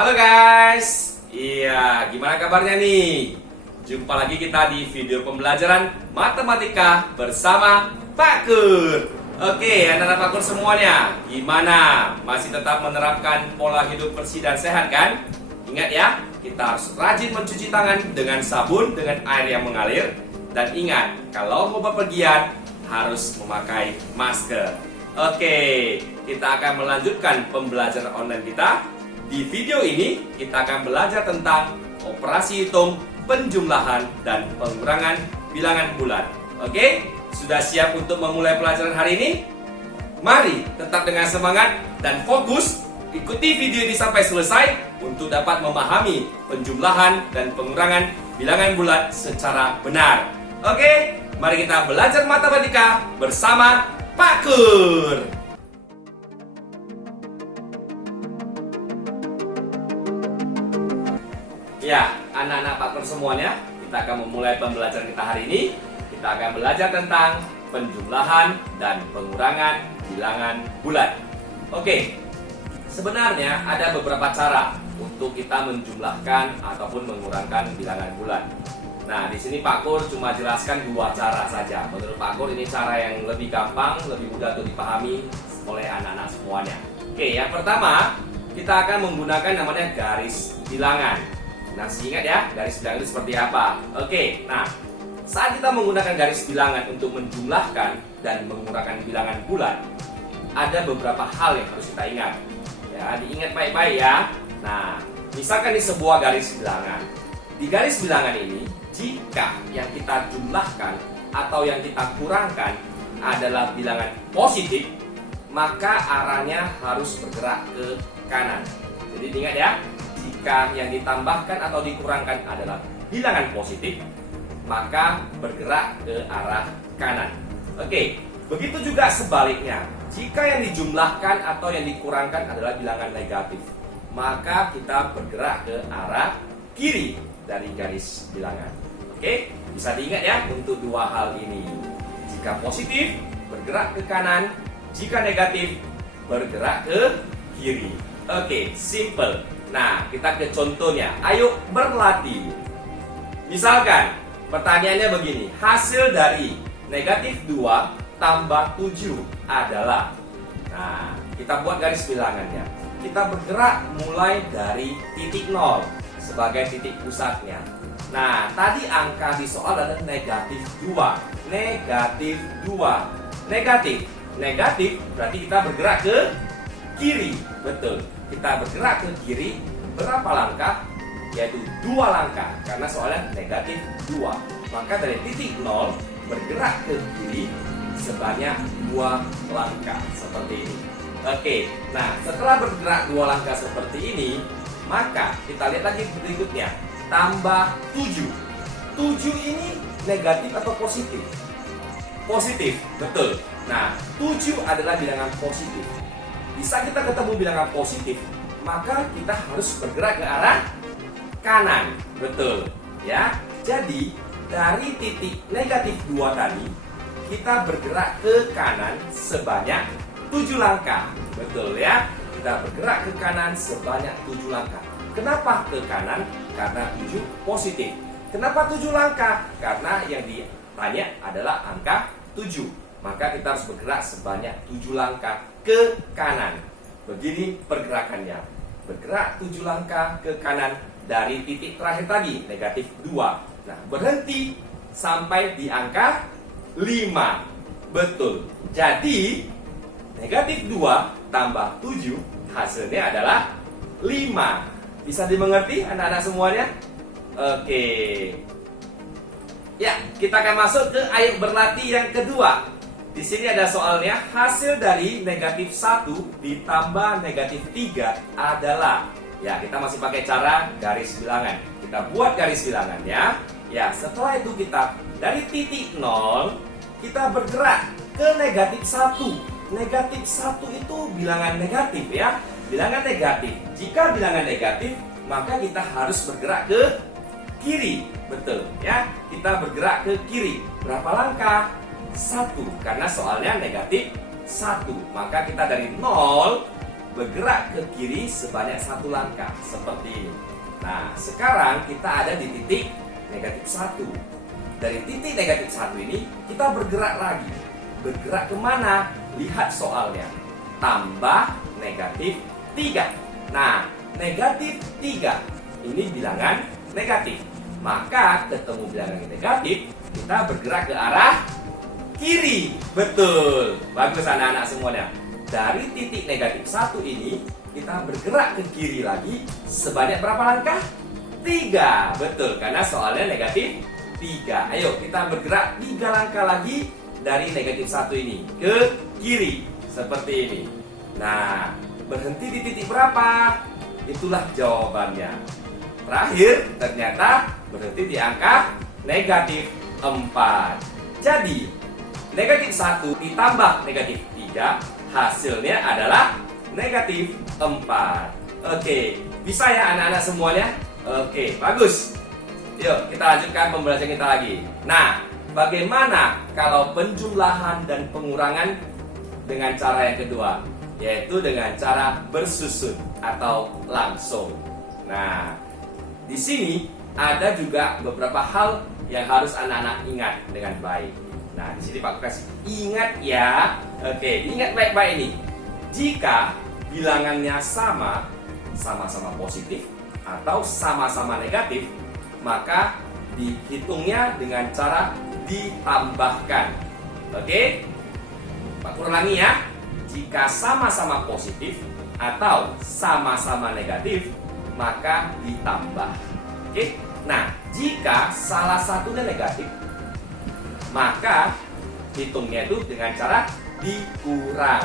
Halo guys, gimana kabarnya nih? Jumpa lagi kita di video pembelajaran matematika bersama Pak Kur. Oke, anak-anak Pak Kur semuanya, gimana? Masih tetap menerapkan pola hidup bersih dan sehat kan? Ingat ya, kita harus rajin mencuci tangan dengan sabun dengan air yang mengalir. Dan ingat, kalau mau bepergian harus memakai masker. Oke, kita akan melanjutkan pembelajaran online kita. Di video ini kita akan belajar tentang operasi hitung, penjumlahan, dan pengurangan bilangan bulat. Oke, sudah siap untuk memulai pelajaran hari ini? Mari tetap dengan semangat dan fokus. Ikuti video ini sampai selesai untuk dapat memahami penjumlahan dan pengurangan bilangan bulat secara benar. Oke, mari kita belajar matematika bersama Pak Kur. Ya, anak-anak Pak Kur semuanya, kita akan memulai pembelajaran kita hari ini. Kita akan belajar tentang penjumlahan dan pengurangan bilangan bulat. Oke, sebenarnya ada beberapa cara untuk kita menjumlahkan ataupun mengurangkan bilangan bulat. Nah, di sini Pak Kur cuma jelaskan dua cara saja. Menurut Pak Kur ini cara yang lebih gampang, lebih mudah untuk dipahami oleh anak-anak semuanya. Oke, yang pertama kita akan menggunakan namanya garis bilangan. Nah, ingat ya, garis bilangan itu seperti apa? Oke, nah, saat kita menggunakan garis bilangan untuk menjumlahkan dan mengurangkan bilangan bulat, ada beberapa hal yang harus kita ingat. Ya, diingat baik-baik ya. Nah, misalkan di sebuah garis bilangan. Di garis bilangan ini, jika yang kita jumlahkan atau yang kita kurangkan adalah bilangan positif, maka arahnya harus bergerak ke kanan. Jadi ingat ya, jika yang ditambahkan atau dikurangkan adalah bilangan positif, maka bergerak ke arah kanan. Oke, begitu juga sebaliknya. Jika yang dijumlahkan atau yang dikurangkan adalah bilangan negatif, maka kita bergerak ke arah kiri dari garis bilangan. Oke, bisa diingat ya untuk dua hal ini. Jika positif, bergerak ke kanan. Jika negatif, bergerak ke kiri. Oke, simple. Nah, kita ke contohnya. Ayo berlatih. Misalkan, pertanyaannya begini. Hasil dari negatif 2 tambah 7 adalah. Nah, kita buat garis bilangannya. Kita bergerak mulai dari titik 0 sebagai titik pusatnya. Nah, tadi angka di soal adalah negatif 2. Negatif 2. Negatif. Negatif berarti kita bergerak ke kiri. Betul. Kita bergerak ke kiri berapa langkah? Yaitu 2 langkah. Karena soalnya negatif 2. Maka dari titik 0 bergerak ke kiri sebanyak 2 langkah. Seperti ini. Oke. Nah, setelah bergerak 2 langkah seperti ini, maka kita lihat lagi berikutnya. Tambah 7. 7 ini negatif atau positif? Positif. Betul. Nah, 7 adalah bilangan positif. Bisa kita ketemu bilangan positif, maka kita harus bergerak ke arah kanan. Betul. Ya. Jadi, dari titik negatif 2 tadi, kita bergerak ke kanan sebanyak 7 langkah. Betul ya. Kita bergerak ke kanan sebanyak 7 langkah. Kenapa ke kanan? Karena 7 positif. Kenapa 7 langkah? Karena yang ditanya adalah angka 7. Maka kita harus bergerak sebanyak 7 langkah ke kanan. Begini pergerakannya. Bergerak 7 langkah ke kanan dari titik terakhir tadi, negatif 2. Nah, berhenti sampai di angka 5. Betul. Jadi, negatif 2 tambah 7 hasilnya adalah 5. Bisa dimengerti anak-anak semuanya? Oke. Ya, kita akan masuk ke ayo berlatih yang kedua. Di sini ada soalnya, hasil dari negatif 1 ditambah negatif 3 adalah. Ya, kita masih pakai cara garis bilangan. Kita buat garis bilangannya. Ya, setelah itu kita dari titik 0 kita bergerak ke negatif 1. Negatif 1 itu bilangan negatif ya. Bilangan negatif. Jika bilangan negatif, maka kita harus bergerak ke kiri. Betul ya. Kita bergerak ke kiri. Berapa langkah? 1. Karena soalnya negatif 1. Maka kita dari 0 bergerak ke kiri sebanyak 1 langkah, seperti ini. Nah, sekarang kita ada di titik negatif 1. Dari titik negatif 1 ini, kita bergerak lagi. Bergerak kemana? Lihat soalnya. Tambah negatif 3. Nah, negatif 3 ini bilangan negatif. Maka ketemu bilangan negatif, kita bergerak ke arah kiri. Betul. Bagus anak-anak semuanya. Dari titik negatif 1 ini, kita bergerak ke kiri lagi sebanyak berapa langkah? 3. Betul, karena soalnya negatif 3. Ayo kita bergerak 3 langkah lagi dari negatif 1 ini ke kiri. Seperti ini. Nah, berhenti di titik berapa? Itulah jawabannya. Terakhir, ternyata berhenti di angka negatif 4. Jadi, negatif 1 ditambah negatif 3, hasilnya adalah negatif 4. Oke, bisa ya anak-anak semuanya? Oke, bagus. Yuk, kita lanjutkan pembelajaran kita lagi. Nah, bagaimana kalau penjumlahan dan pengurangan dengan cara yang kedua? Yaitu dengan cara bersusun atau langsung. Nah, di sini ada juga beberapa hal yang harus anak-anak ingat dengan baik. Nah, di sini Pak kasih ingat ya. Oke, ingat baik-baik ini. Jika bilangannya sama-sama positif atau sama-sama negatif, maka dihitungnya dengan cara ditambahkan. Oke? Pak ulangi ya. Jika sama-sama positif atau sama-sama negatif, maka ditambah. Oke? Nah, jika salah satunya negatif, maka hitungnya itu dengan cara dikurang.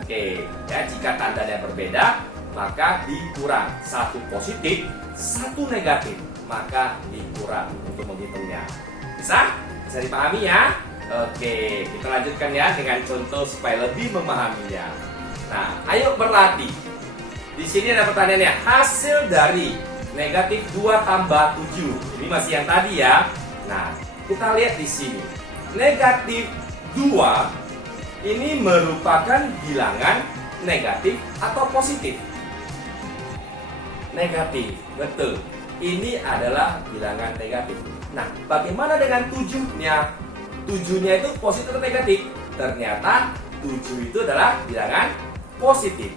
Oke, ya, jika tandanya berbeda, maka dikurang. 1 positif, 1 negatif, maka dikurang untuk menghitungnya. Bisa? Bisa dipahami ya? Oke, kita lanjutkan ya dengan contoh supaya lebih memahaminya. Nah, ayo berlatih. Di sini ada pertanyaannya, hasil dari negatif 2 tambah 7. Ini masih yang tadi ya. Nah, kita lihat di sini. Negatif 2 ini merupakan bilangan negatif atau positif? Negatif, betul. Ini adalah bilangan negatif. Nah, bagaimana dengan 7-nya? 7-nya itu positif atau negatif? Ternyata 7 itu adalah bilangan positif.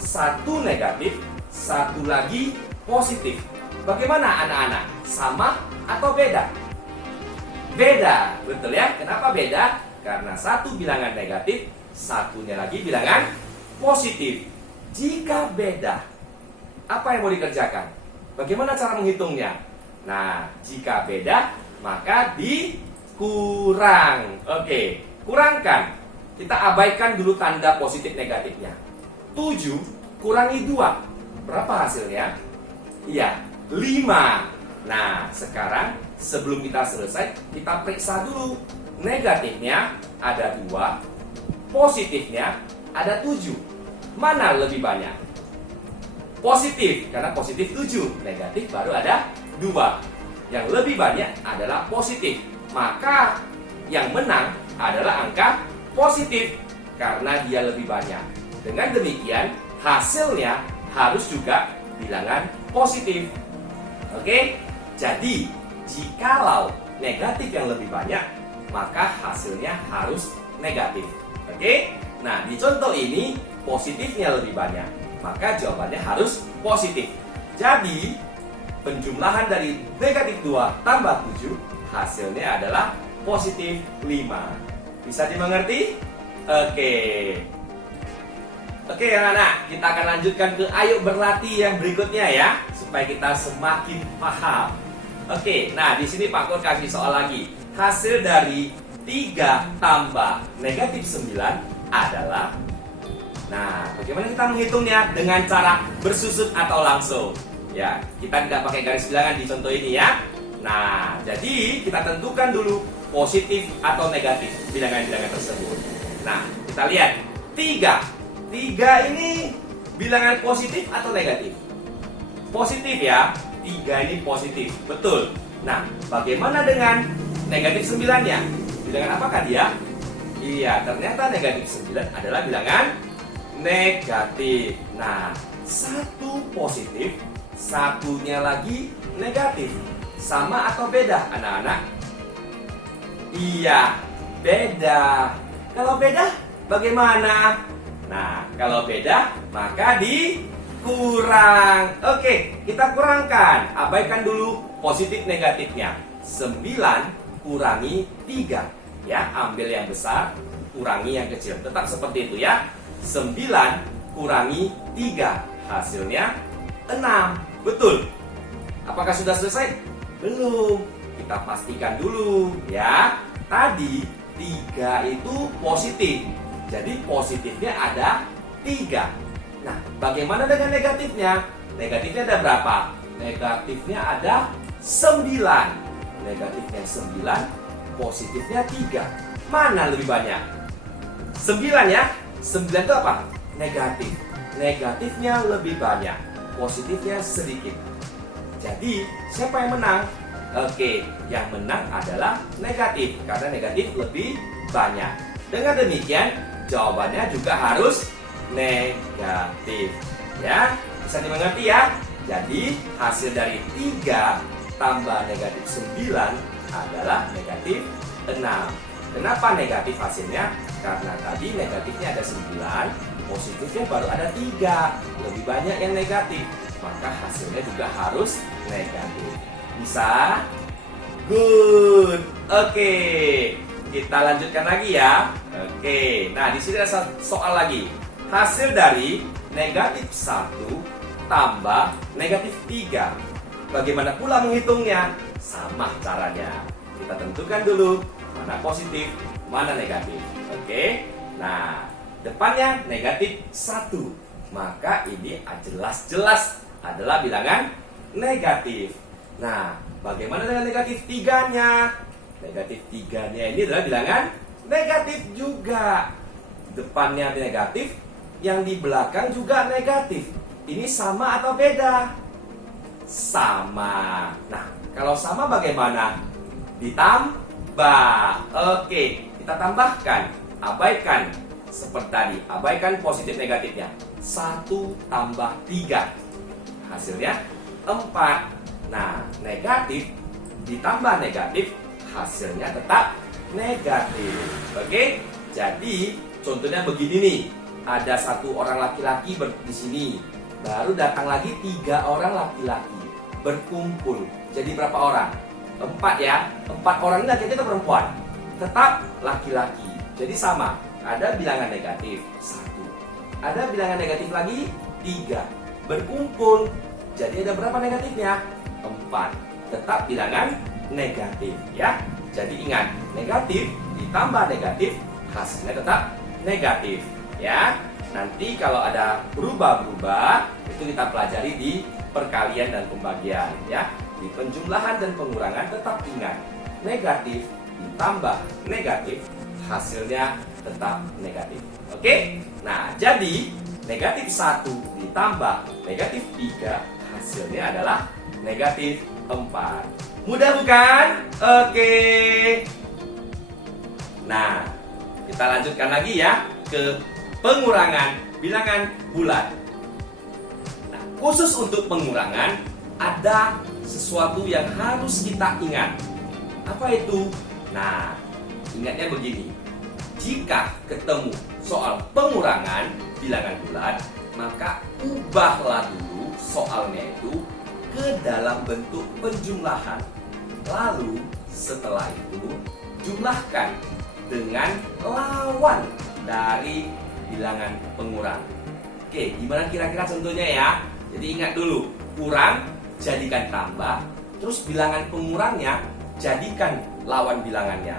1 negatif, 1 lagi positif. Bagaimana anak-anak? Sama atau beda? Beda, betul ya? Kenapa beda? Karena 1 bilangan negatif, 1-nya lagi bilangan positif. Jika beda, apa yang mau dikerjakan? Bagaimana cara menghitungnya? Nah, jika beda, maka dikurang. Oke, kurangkan. Kita abaikan dulu tanda positif negatifnya. 7 kurangi 2. Berapa hasilnya? Iya, 5. Nah, sekarang sebelum kita selesai, kita periksa dulu. Negatifnya ada 2, positifnya ada 7. Mana lebih banyak? Positif, karena positif 7. Negatif baru ada 2. Yang lebih banyak adalah positif. Maka yang menang adalah angka positif, karena dia lebih banyak. Dengan demikian, hasilnya harus juga bilangan positif. Oke? Jadi, jikalau negatif yang lebih banyak, maka hasilnya harus negatif. Oke? Nah, di contoh ini positifnya lebih banyak, maka jawabannya harus positif. Jadi, penjumlahan dari negatif 2 tambah 7, hasilnya adalah positif 5. Bisa dimengerti? Oke. Oke anak-anak, kita akan lanjutkan ke ayo berlatih yang berikutnya ya, supaya kita semakin paham. Oke, nah di sini Pak Kur kasih soal lagi. Hasil dari 3 tambah negatif 9 adalah, nah bagaimana kita menghitungnya? Dengan cara bersusun atau langsung. Ya, kita tidak pakai garis bilangan di contoh ini ya. Nah, jadi kita tentukan dulu positif atau negatif bilangan-bilangan tersebut. Nah, kita lihat 3 ini bilangan positif atau negatif? Positif ya, 3 ini positif, betul. Nah, bagaimana dengan negatif 9-nya? Bilangan apakah dia? Iya, ternyata negatif 9 adalah bilangan negatif. Nah, satu positif, satunya lagi negatif. Sama atau beda, anak-anak? Iya, beda. Kalau beda, bagaimana? Nah, kalau beda, maka dikurang. Oke, kita kurangkan. Abaikan dulu positif negatifnya. 9 kurangi 3. Ya, ambil yang besar, kurangi yang kecil. Tetap seperti itu ya. 9 kurangi 3. Hasilnya 6. Betul. Apakah sudah selesai? Belum. Kita pastikan dulu ya. Tadi 3 itu positif. Jadi positifnya ada 3. Nah, bagaimana dengan negatifnya? Negatifnya ada berapa? Negatifnya ada 9. Negatifnya 9, positifnya 3. Mana lebih banyak? 9 ya. 9 itu apa? Negatif. Negatifnya lebih banyak, positifnya sedikit. Jadi, siapa yang menang? Oke, yang menang adalah negatif karena negatif lebih banyak. Dengan demikian, jawabannya juga harus negatif. Ya, bisa dimengerti ya? Jadi, hasil dari 3 tambah negatif 9 adalah negatif 6. Kenapa negatif hasilnya? Karena tadi negatifnya ada 9, positifnya baru ada 3. Lebih banyak yang negatif, maka hasilnya juga harus negatif. Bisa? Good. Oke, kita lanjutkan lagi ya. Oke, nah di sini ada soal lagi. Hasil dari negatif 1 tambah negatif 3. Bagaimana pula menghitungnya? Sama caranya. Kita tentukan dulu mana positif, mana negatif. Oke. Nah, depannya negatif 1. Maka ini jelas-jelas adalah bilangan negatif. Nah, bagaimana dengan negatif 3-nya? Negatif 3-nya ini adalah bilangan negatif juga. Depannya negatif, yang di belakang juga negatif. Ini sama atau beda? Sama. Nah, kalau sama bagaimana? Ditambah. Oke, kita tambahkan. Abaikan seperti tadi. Abaikan positif negatifnya. 1 tambah 3. Hasilnya 4. Nah, negatif ditambah negatif, hasilnya tetap negatif. Oke? Jadi, contohnya begini nih. Ada 1 orang laki-laki di sini. Baru datang lagi 3 orang laki-laki. Berkumpul. Jadi berapa orang? 4 ya. 4 orang ini laki-laki atau perempuan? Tetap laki-laki. Jadi sama. Ada bilangan negatif 1. Ada bilangan negatif lagi 3. Berkumpul. Jadi ada berapa negatifnya? 4. Tetap bilangan negatif ya. Jadi ingat, negatif ditambah negatif, hasilnya tetap negatif ya. Nanti kalau ada berubah-berubah, itu kita pelajari di perkalian dan pembagian ya. Di penjumlahan dan pengurangan tetap ingat, negatif ditambah negatif, hasilnya tetap negatif. Oke? Nah, jadi negatif 1 ditambah negatif 3, hasilnya adalah negatif 4. Mudah bukan? Oke. Nah, kita lanjutkan lagi ya ke pengurangan bilangan bulat. Nah, khusus untuk pengurangan ada sesuatu yang harus kita ingat. Apa itu? Nah, ingatnya begini. Jika ketemu soal pengurangan bilangan bulat, maka ubahlah dulu soalnya itu ke dalam bentuk penjumlahan. Lalu setelah itu jumlahkan dengan lawan dari bilangan pengurang. Oke, gimana kira-kira contohnya ya? Jadi ingat dulu, kurang jadikan tambah, terus bilangan pengurangnya jadikan lawan bilangannya.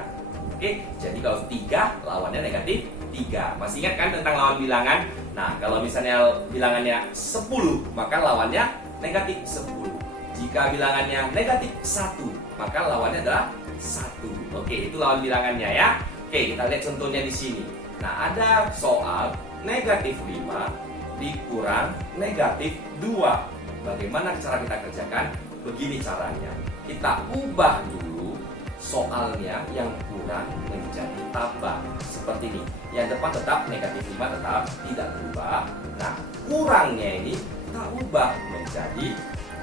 Oke, jadi kalau 3 lawannya negatif 3. Masih ingat kan tentang lawan bilangan? Nah, kalau misalnya bilangannya 10, maka lawannya negatif 10. Jika bilangannya negatif 1, maka lawannya adalah 1. Oke, itu lawan bilangannya ya. Oke, kita lihat contohnya di sini. Nah, ada soal negatif 5 dikurang negatif 2. Bagaimana cara kita kerjakan? Begini caranya. Kita ubah dulu soalnya yang kurang menjadi tambah. Seperti ini. Yang depan tetap negatif 5 tetap tidak berubah. Nah, kurangnya ini kita ubah menjadi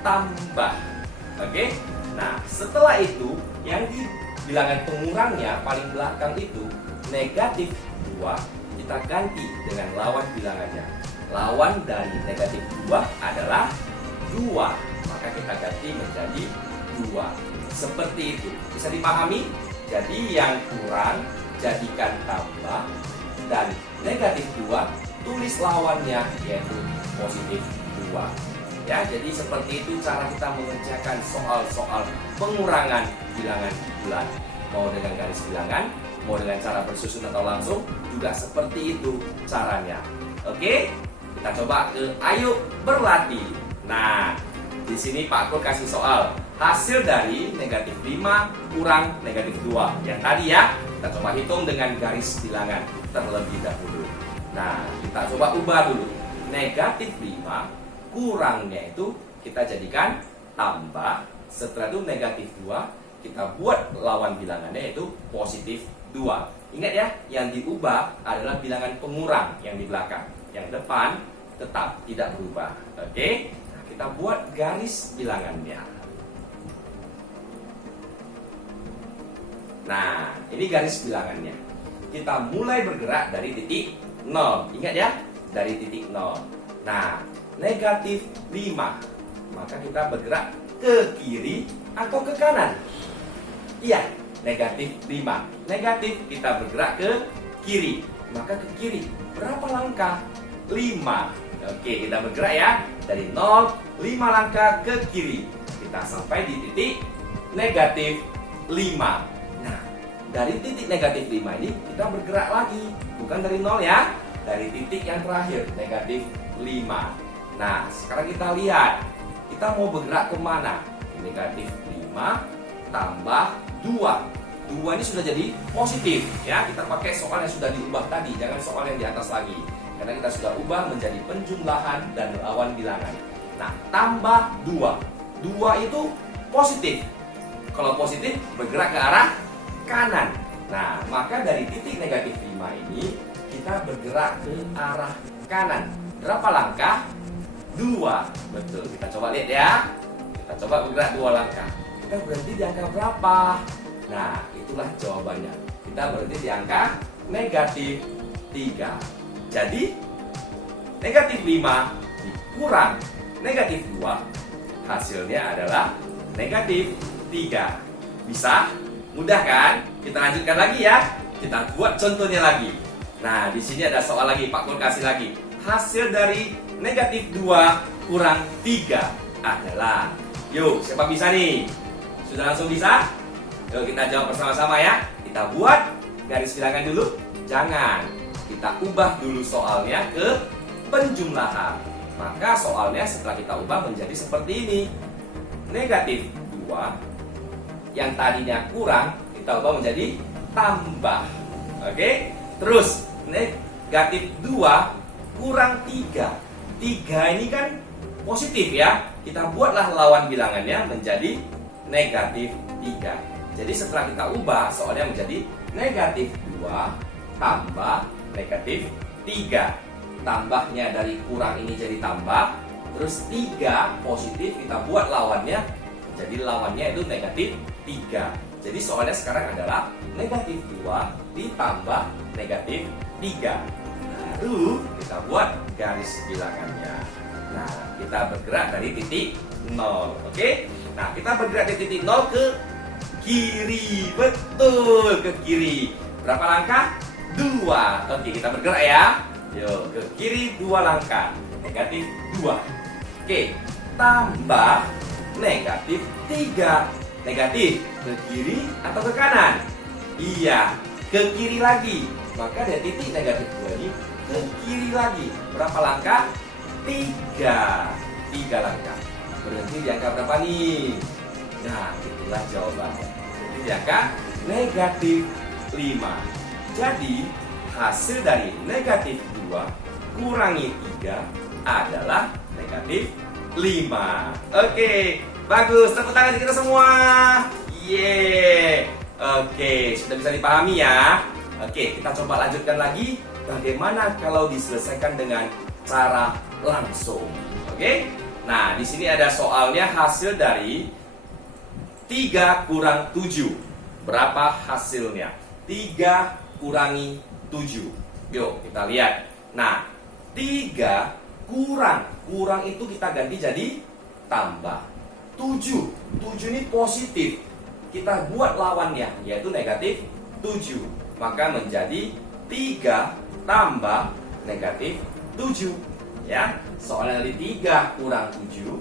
tambah. Oke? Nah, setelah itu yang di bilangan pengurangnya paling belakang itu negatif 2 kita ganti dengan lawan bilangannya. Lawan dari negatif 2 adalah 2. Maka kita ganti menjadi 2. Seperti itu. Bisa dipahami? Jadi yang kurang jadikan tambah dan negatif 2 tulis lawannya yaitu positif 2. Ya, jadi seperti itu cara kita mengerjakan soal-soal pengurangan bilangan bulat. Mau dengan garis bilangan, mau dengan cara bersusun atau langsung, juga seperti itu caranya. Oke? Kita coba ke ayo berlatih. Nah, di sini Pak Kur kasih soal hasil dari negatif 5 kurang negatif 2. Yang tadi ya, kita coba hitung dengan garis bilangan terlebih dahulu. Nah, kita coba ubah dulu. Negatif 5 kurangnya itu kita jadikan tambah. Setelah itu negatif 2 kita buat lawan bilangannya yaitu positif 2. Ingat ya, yang diubah adalah bilangan pengurang yang di belakang. Yang depan tetap tidak berubah. Oke? Nah, kita buat garis bilangannya. Nah, ini garis bilangannya. Kita mulai bergerak dari titik 0. Ingat ya, dari titik 0. Nah, negatif 5. Maka kita bergerak ke kiri atau ke kanan? Iya, negatif 5. Negatif kita bergerak ke kiri. Maka ke kiri berapa langkah? 5. Oke, kita bergerak ya. Dari 0, 5 langkah ke kiri. Kita sampai di titik negatif 5. Nah, dari titik negatif 5 ini kita bergerak lagi. Bukan dari 0 ya. Dari titik yang terakhir, negatif 5. Nah, sekarang kita lihat. Kita mau bergerak kemana? Negatif 5 tambah 2. 2 ini sudah jadi positif ya. Kita pakai soal yang sudah diubah tadi, jangan soal yang di atas lagi. Karena kita sudah ubah menjadi penjumlahan dan lawan bilangan. Nah, tambah 2. 2 itu positif. Kalau positif bergerak ke arah kanan. Nah, maka dari titik negatif 5 ini kita bergerak ke arah kanan. Berapa langkah? 2. Betul. Kita coba lihat ya. Kita coba bergerak 2 langkah. Kita berhenti di angka berapa? Nah, itulah jawabannya. Kita berhenti di angka negatif 3. Jadi, negatif 5 dikurang negatif 2, hasilnya adalah negatif 3. Bisa? Mudah kan? Kita lanjutkan lagi ya. Kita buat contohnya lagi. Nah, di sini ada soal lagi, Pak Kur kasih lagi. Hasil dari negatif 2 kurang 3 adalah. Yuk, siapa bisa nih? Sudah langsung bisa? Yuk kita jawab bersama-sama ya. Kita buat garis bilangan dulu. Jangan. Kita ubah dulu soalnya ke penjumlahan. Maka soalnya setelah kita ubah menjadi seperti ini. Negatif 2 yang tadinya kurang, kita ubah menjadi tambah. Oke? Terus negatif 2 kurang 3. 3 ini kan positif ya. Kita buatlah lawan bilangannya menjadi negatif 3. Jadi setelah kita ubah soalnya menjadi negatif 2 tambah negatif 3. Tambahnya dari kurang ini jadi tambah. Terus 3 positif kita buat lawannya. Jadi lawannya itu negatif 3. Jadi soalnya sekarang adalah negatif 2 ditambah negatif 3. Baru kita buat garis bilangannya. Nah, kita bergerak dari titik 0. Oke? Nah, kita bergerak dari titik 0 ke kiri. Betul, ke kiri. Berapa langkah? 2. Oke, kita bergerak ya. Yuk, ke kiri 2 langkah. Negatif 2. Oke, tambah negatif 3. Negatif ke kiri atau ke kanan? Iya, ke kiri lagi. Maka dari titik negatif 2 ini ke kiri lagi. Berapa langkah? 3. 3 langkah. Berhenti di angka berapa nih? Nah, itulah jawabannya. Berhenti di angka negatif 5. Jadi, hasil dari negatif 2 kurangi 3 adalah negatif 5. Oke, bagus. Tepuk tangan kita semua. Yeay. Oke, sudah bisa dipahami ya? Oke, kita coba lanjutkan lagi. Bagaimana kalau diselesaikan dengan cara langsung? Oke? Nah, di sini ada soalnya hasil dari 3 kurang 7. Berapa hasilnya? 3 kurangi 7. Yuk, kita lihat. Nah, 3 kurang itu kita ganti jadi tambah. 7 ini positif. Kita buat lawannya, yaitu negatif 7. Maka menjadi 3 tambah negatif 7. Ya, soalnya dari 3 kurang 7,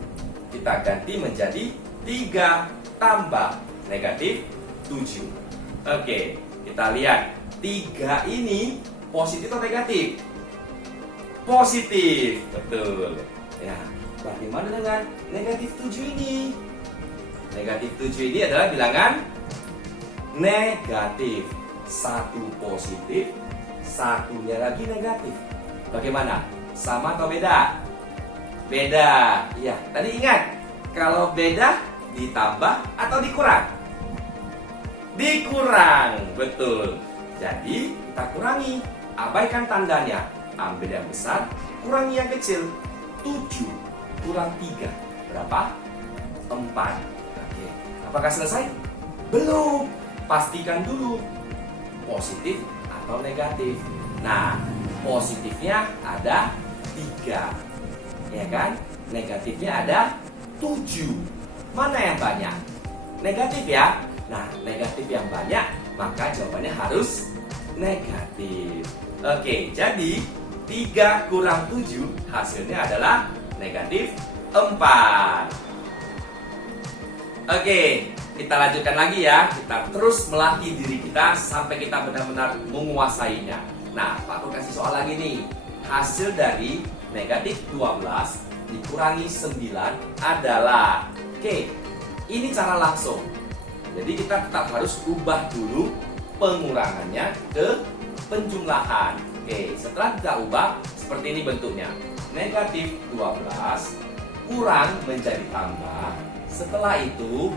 kita ganti menjadi 3 tambah negatif 7. Oke, kita lihat. 3 ini positif atau negatif? Positif, betul. Ya, bagaimana dengan negatif 7 ini? Negatif 7 ini adalah bilangan negatif. Satu positif, satunya lagi negatif. Bagaimana? Sama atau beda? Beda. Ya, tadi ingat, kalau beda ditambah atau dikurang? Dikurang, betul. Jadi kita kurangi, abaikan tandanya. Ambil yang besar, kurangi yang kecil. 7 kurang 3 berapa? 4. Oke. Apakah selesai? Belum. Pastikan dulu positif atau negatif. Nah, positifnya ada 3, ya kan? Negatifnya ada 7. Mana yang banyak? Negatif ya. Nah, negatif yang banyak, maka jawabannya harus negatif. Oke, jadi 3 kurang 7 hasilnya adalah negatif 4. Oke, kita lanjutkan lagi ya. Kita terus melatih diri kita sampai kita benar-benar menguasainya. Nah, Pak Pur kasih soal lagi nih. Hasil dari negatif 12 dikurangi 9 adalah. Oke, ini cara langsung. Jadi kita tetap harus ubah dulu pengurangannya ke penjumlahan. Oke, setelah kita ubah, seperti ini bentuknya. Negatif 12 kurang menjadi tambah. Setelah itu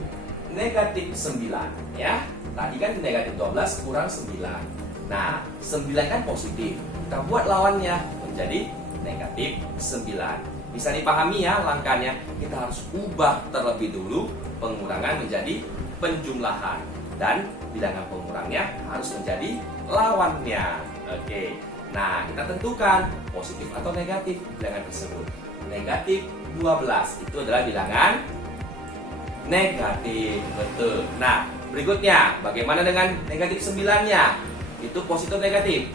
negatif 9 ya. Tadi kan negatif 12 kurang 9. Nah, 9 kan positif. Kita buat lawannya menjadi negatif 9. Bisa dipahami ya langkahnya. Kita harus ubah terlebih dulu pengurangan menjadi penjumlahan. Dan bilangan pengurangnya harus menjadi lawannya. Oke. Nah, kita tentukan positif atau negatif bilangan tersebut. Negatif 12 itu adalah bilangan negatif, betul. Nah, berikutnya, bagaimana dengan negatif 9-nya? Itu positif atau negatif?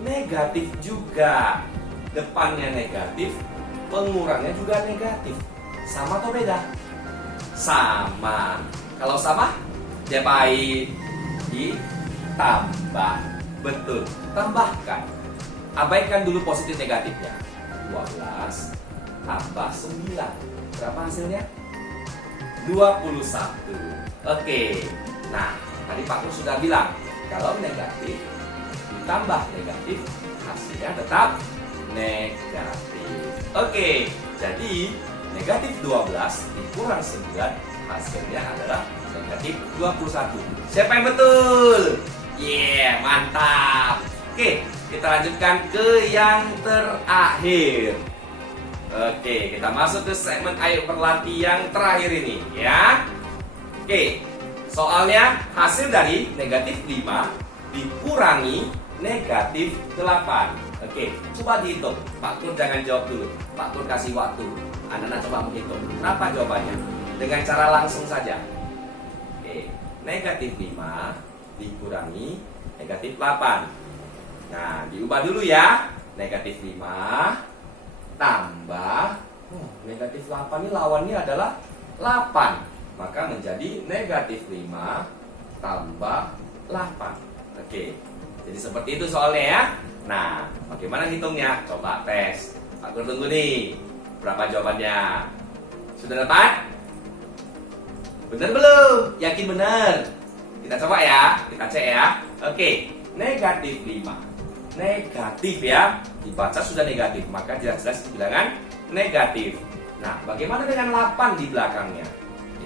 Negatif juga. Depannya negatif, pengurangnya juga negatif. Sama atau beda? Sama. Kalau sama, diapain? Ditambah. Betul, tambahkan. Abaikan dulu positif negatifnya. 12 tambah 9. Berapa hasilnya? 21. Oke. Nah, tadi Pak Pur sudah bilang, kalau negatif ditambah negatif, hasilnya tetap negatif. Oke. Jadi, negatif 12 dikurang 9, hasilnya adalah negatif 21. Siapa yang betul? Yeah, mantap. Oke, kita lanjutkan ke yang terakhir. Oke, kita masuk ke segmen ayo berlatih yang terakhir ini ya. Oke, soalnya hasil dari negatif 5 dikurangi negatif 8. Oke, coba dihitung. Pak Pur jangan jawab dulu. Pak Pur kasih waktu. Anak-anak coba menghitung. Berapa jawabannya? Dengan cara langsung saja. Oke, negatif 5 dikurangi negatif 8. Nah, diubah dulu ya. Negatif 5 tambah negatif 8 ini lawannya adalah 8. Maka menjadi negatif 5 tambah 8. Oke, jadi seperti itu soalnya ya. Nah, bagaimana hitungnya? Coba tes. Aku tunggu nih. Berapa jawabannya? Sudah dapat? Benar belum? Yakin benar? Kita coba ya. Kita cek ya. Oke, negatif 5. Negatif ya. Dibaca sudah negatif, maka jelas-jelas bilangan negatif. Nah, bagaimana dengan 8 di belakangnya?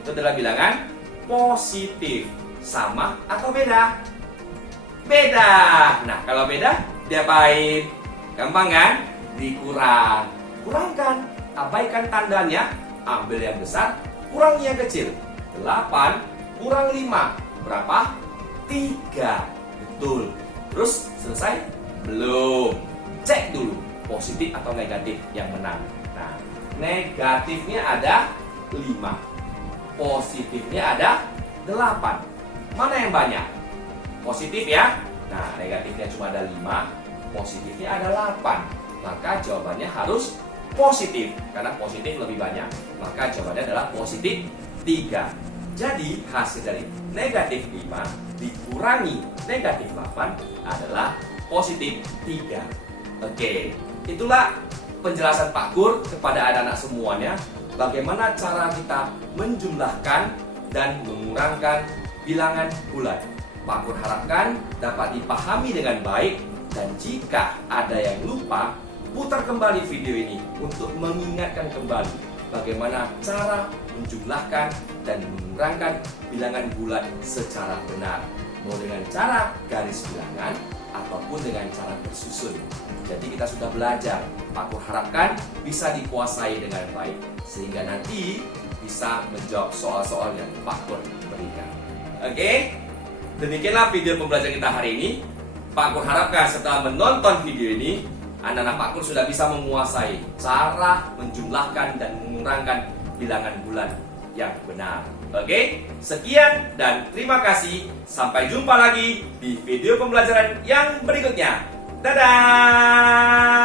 Itu adalah bilangan positif. sama atau beda? Beda. Nah, kalau beda, diapain? Gampang kan? Dikurang. Kurangkan. Abaikan tandanya. Ambil yang besar, kurangi yang kecil. 8 kurang 5. Berapa? 3. Betul. Terus selesai? Belum. Cek dulu positif atau negatif yang menang. Nah, negatifnya ada 5. Positifnya ada 8. Mana yang banyak? Positif ya. Nah, negatifnya cuma ada 5, positifnya ada 8. Maka jawabannya harus positif, karena positif lebih banyak. Maka jawabannya adalah positif 3. Jadi hasil dari negatif 5 dikurangi negatif 8 adalah positif 3. Oke, itulah penjelasan Pak Kur kepada anak-anak semuanya. Bagaimana cara kita menjumlahkan dan mengurangkan bilangan bulat. Pak Kur harapkan dapat dipahami dengan baik. Dan jika ada yang lupa, putar kembali video ini untuk mengingatkan kembali bagaimana cara menjumlahkan dan mengurangkan bilangan bulat secara benar. Mau dengan cara garis bilangan ataupun dengan cara bersusun. Jadi kita sudah belajar. Pak Kur harapkan bisa dikuasai dengan baik sehingga nanti bisa menjawab soal-soal yang Pak Kur berikan. Oke, demikianlah video pembelajaran kita hari ini. Pak Kur harapkan setelah menonton video ini, anak-anak Pak Kur sudah bisa menguasai cara menjumlahkan dan mengurangkan bilangan bulat yang benar. Oke, sekian dan terima kasih. Sampai jumpa lagi di video pembelajaran yang berikutnya. Dadah!